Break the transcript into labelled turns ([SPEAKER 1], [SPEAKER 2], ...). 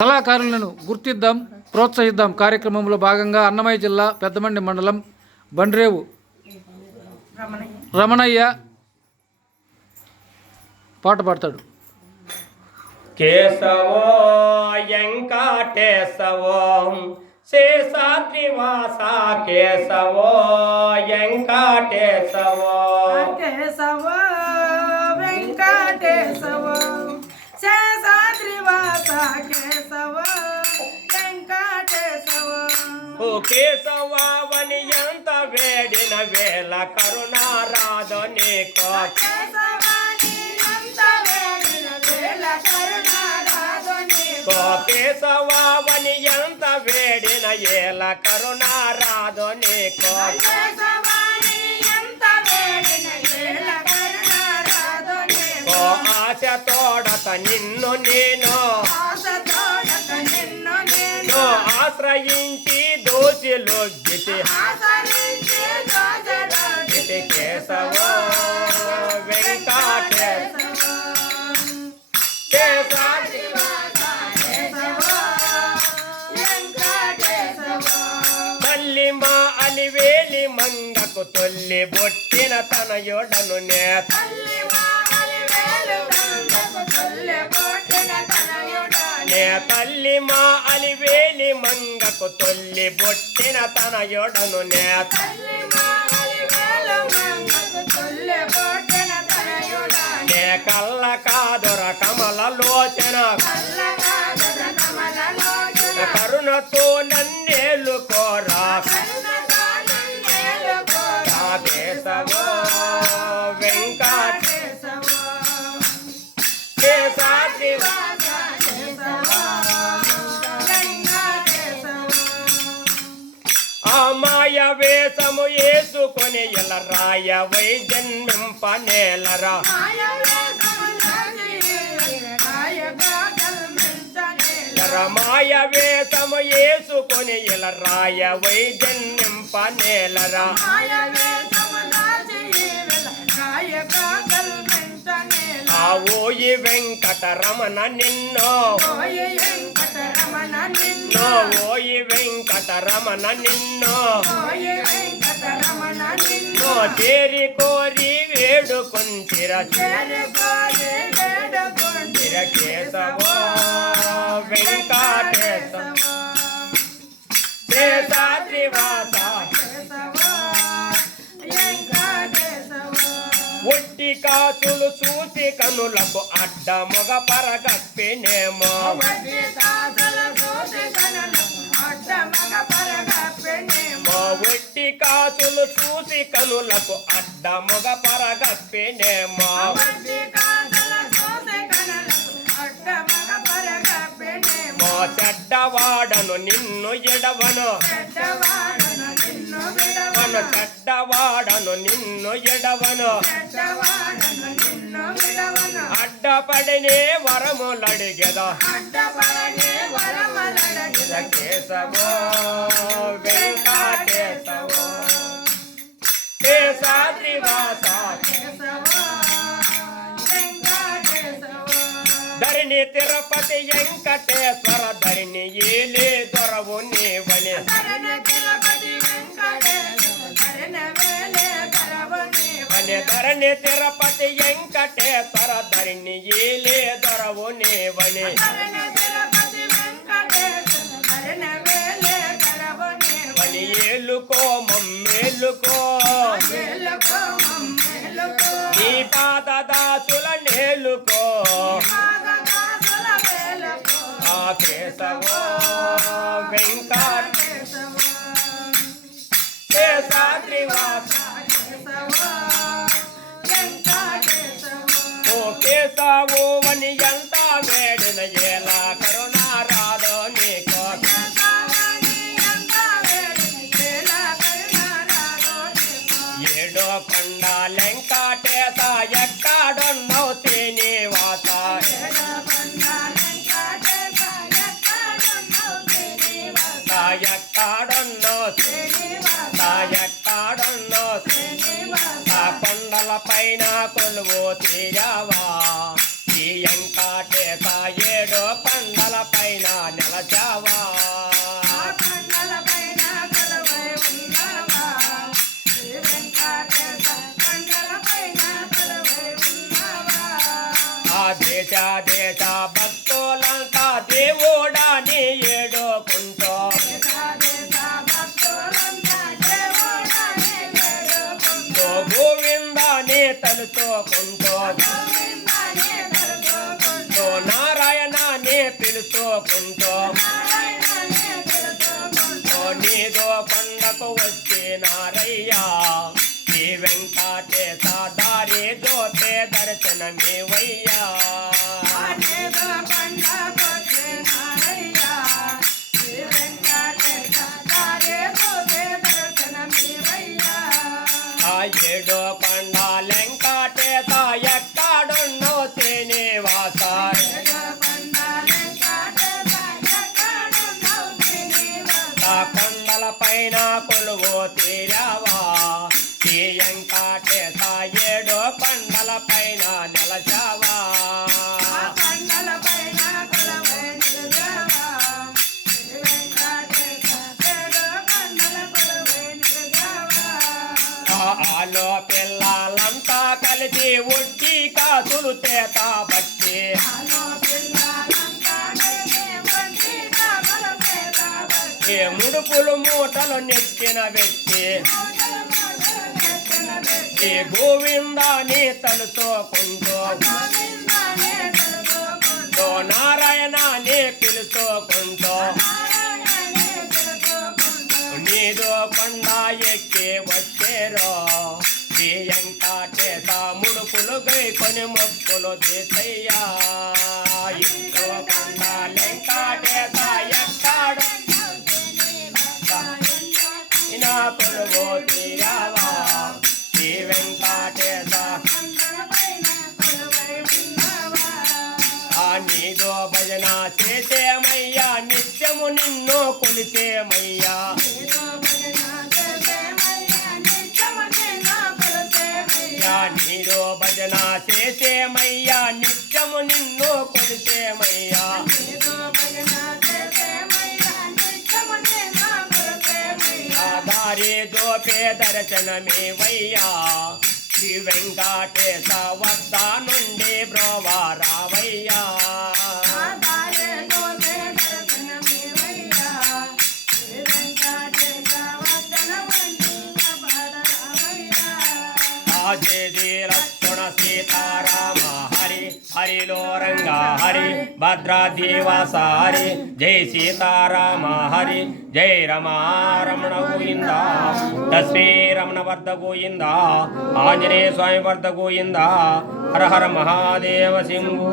[SPEAKER 1] కళాకారులను గుర్తిద్దాం ప్రోత్సహిద్దాం. కార్యక్రమంలో భాగంగా అన్నమయ్య జిల్లా పెద్దమండి మండలం బండ్రేవు రమణయ్య పాట పాడతాడు.
[SPEAKER 2] కేశవో వెంకటేశవో శేషాద్రివాస కేశవో వెంకటేశవో
[SPEAKER 3] కేశవ
[SPEAKER 2] ఓ కేశవని ఎంత వేడిన వేళ
[SPEAKER 3] కరుణారాధని
[SPEAKER 2] ఓ కేశవని ఎంత వేడిన ఏల
[SPEAKER 3] కరుణారాధని
[SPEAKER 2] ఆశ తోడత నిన్ను నేను ఆశ్రయించి దోషిలో గిటి
[SPEAKER 3] ఆచరించి దోచలోకి
[SPEAKER 2] గిటి కేశవ వెంకటేశ కేశాద్రి తల్లి మా అలివేలి మంగకు తొల్లి బొట్టిన తనయుడను నేత నే తల్లి మా అలివేలి మంగకు తొల్లి బొట్టిన తనయుడను నేత నే కళ్ళ కాదుర కమల లోచన కరుణతో ఆ మాయ వేషము వేసుకొని ఎల రాయ వై జన్మింప నేలరా? ఎర మాయ వేషము వేసుకొని ఎల రాయ వై జన్మింప నేలరా? ఆ ఓయి వెంకటరమణ నిన్నో. నో ఓయి వెంకటరమణ నిన్నో. నో చేరి కోరి వేడుకొంచిర చిర కేశవ వెంకటేశ శేషాద్రివాస ఒట్టి కాసులు చూసి కనులకు అడ్డ మొగ పరగప్పినేమో. మా ఒట్టి కాసులు చూసి కనులకు అడ్డ మొగ పరగప్పినేమో. చెడ్డవాడను నిన్ను ఎడవను. చెడ్డవాడను నిన్ను ఎడవను అడ్డపడినే వరములడిగెదా కేశవో వెంకటేశవో కేశాద్రివాస ధరిణి తిరుపతి వెంకటేశ్వర ధరిణి ఏలే దొరవు నీవని అని ధరణి తిరుపతి వెంకటేశ్వర ధరిణి ఏలే దొరవు నీవని. అని ఏలుకో మమ్మేలుకో. నీ పాద దాసుల నేలుకో ఓవని ఎంత వేడిన ఎలా కరుణారాధో నీకో. ఏడో కొండ లెంకాటేత ఎక్కడున్నావు శ్రీనివాస? ఎక్కడున్నావు? ఎక్కడున్నావు? ఆ కొండల పైన కొలువు తీయవా? వెంకటేశ ఏడో కొండల పైన నెలచావా దేశ దేశ భక్తులంతా దేవుడా నీ ఏడుకుంటూ గోవిందాన్ని తలుచుకుంటూ పైన నెలచావా? ఆ ఆలో పిల్లలంతా కలిసి ఒడ్డి కాసులు చేత బట్టి ముడుపులు మూటలు నెక్కిన వ్యక్తి. శ్రీ గోవిందాన్ని తలుచుకుంటూ తో నారాయణాన్ని పిలుచుకుంటూ నీదో కొండ ఎక్కి వచ్చేరో. శ్రీ వెంకటేశ ముడుపులు గైకొని మొక్కులు తీసయ్యా. ఇంట్లో కొండ వెంకటేశ నీదో భజన చేసేమయ్యా? నిత్యము నిన్ను కొలిసేమయ్యా నీదో భజన చేసేమయ్యా? నిత్యము నిన్ను కొలిసేమయ్యా దారి దోపే దర్శనమేవయ్యా? శ్రీ వెంకటేశ వద్ద నుండి బ్రోవా హరి భద్రాదివాస జై సీతారామ హరి జై రమారమణ గోయింద తస్వీ రమణ వర్ధ గోయింద ఆంజనేయ స్వామి వర్ధ గోయింద హర హర మహాదేవ శంభు.